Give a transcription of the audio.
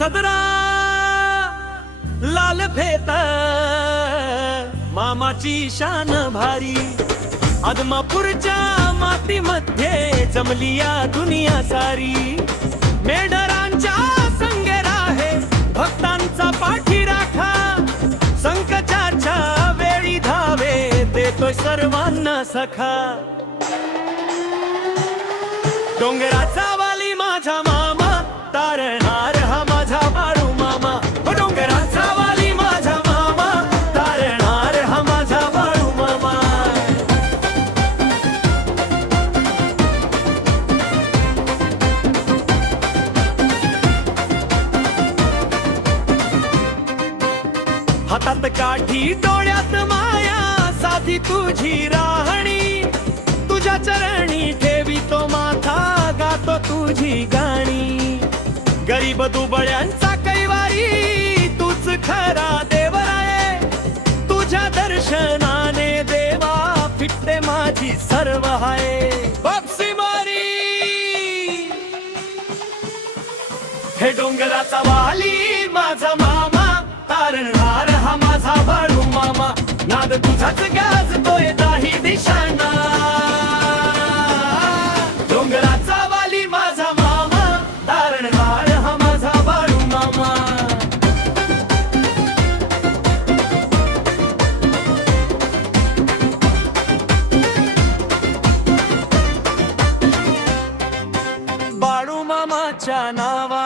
सदरा लाल फेत मामाची शान भारी आदमापूरच्या मातीमध्ये जमली या दुनिया सारी मेढरांच्या संगे राहे भक्तांचा पाठी राखा संकटाच्या वेळी धावे देतोय सर्वांना सखा डोंगराचा वाली माझा मामा तारणार हा माझा बाळू मामा डोंगराचा वाली माझा मामा तारणार हा माझा बाळू मामा हातात काठी डोळ्यात माया साधी तुझी राहणी तुझ्या चरणी ठेवी तो माथा गातो तुझी गाणी गरीब दुबळ्यांचा कैवारी तूच खरा देवराय तुझ्या दर्शनाने देवा फिटते माझी सर्व हाय बापसी मारी हे डोंगराचा वाली माझा मामा तारणहार हा माझा बाळू मामा नाद तुझाच गाजतोय नाही दिशाना डोंगराचा वाली माझा मामा तारणहार हा माझा बाळू मामा बाळू मामाच्या नावा